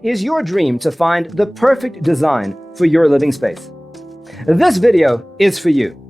Is your dream to find the perfect design for your living space? This video is for you.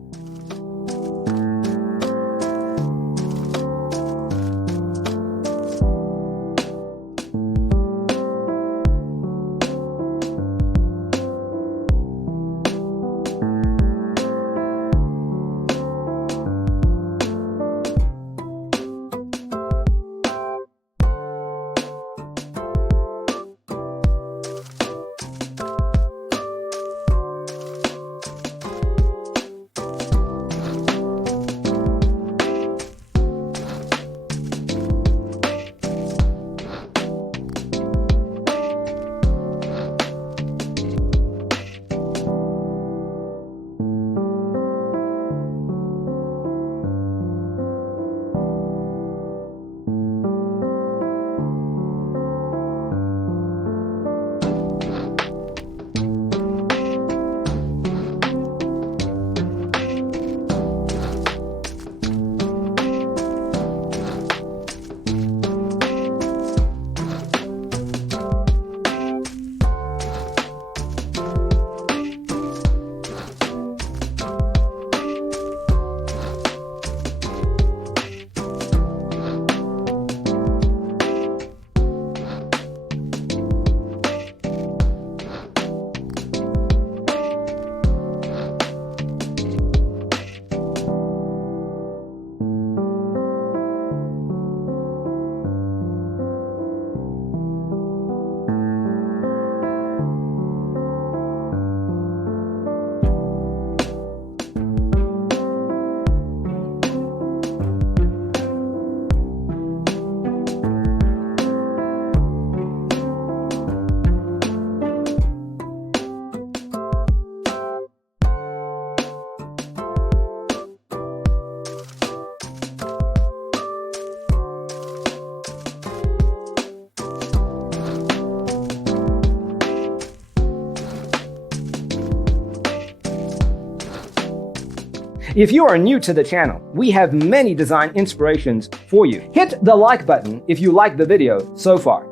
If you are new to the channel, we have many design inspirations for you. Hit the like button if you like the video so far.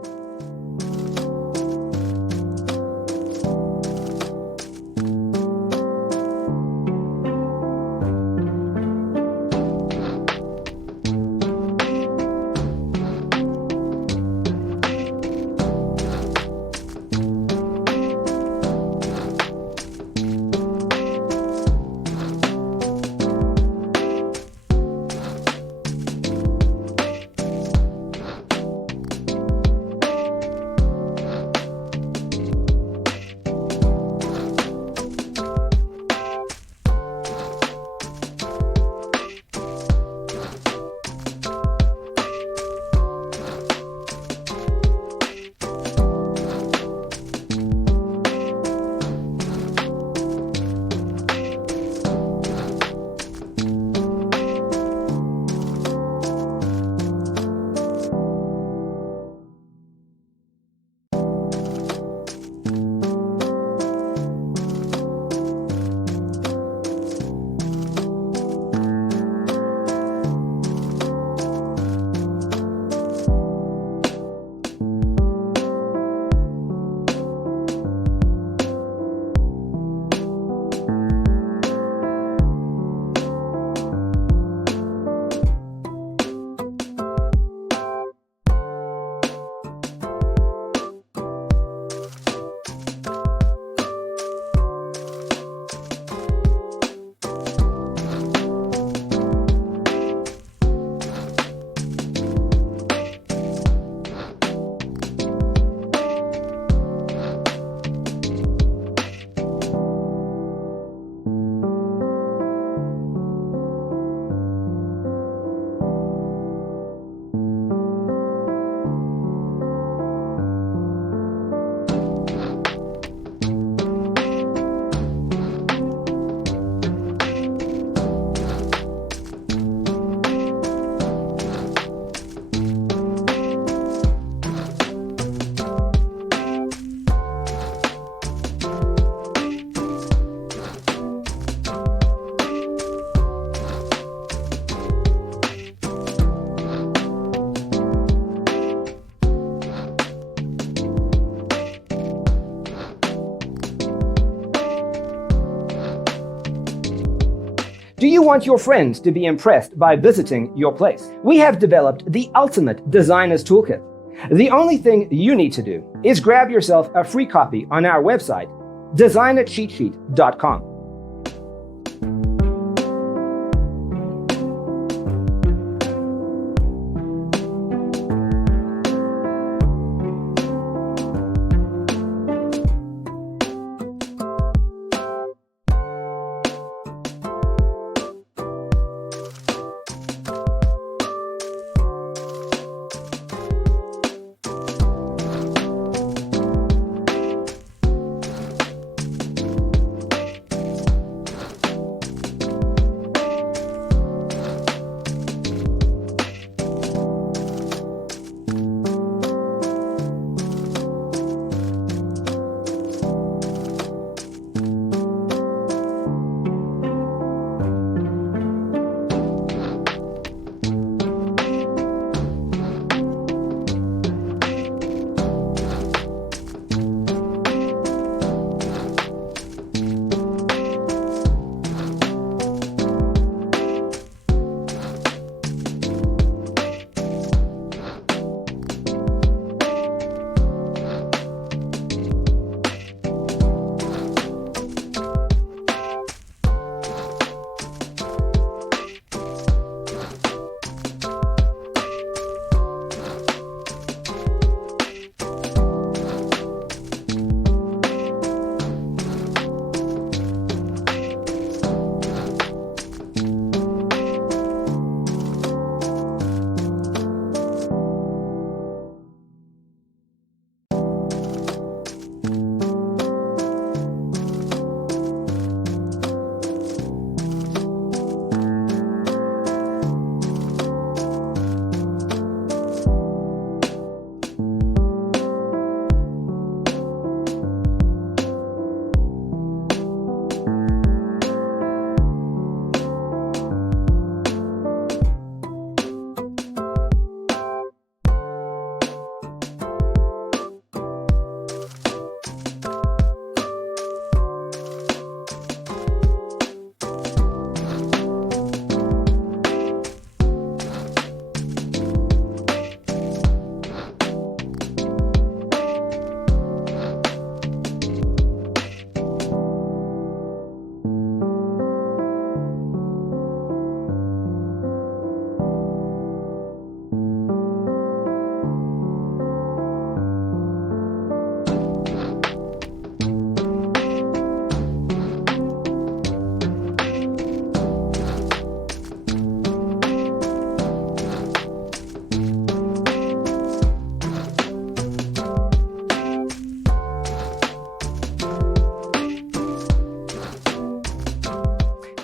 Do you want your friends to be impressed by visiting your place? We have developed the ultimate designer's toolkit. The only thing you need to do is grab yourself a free copy on our website, designercheatsheet.com.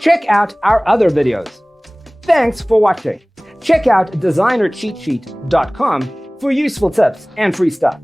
Check out our other videos. Thanks for watching. Check out designercheatsheet.com for useful tips and free stuff.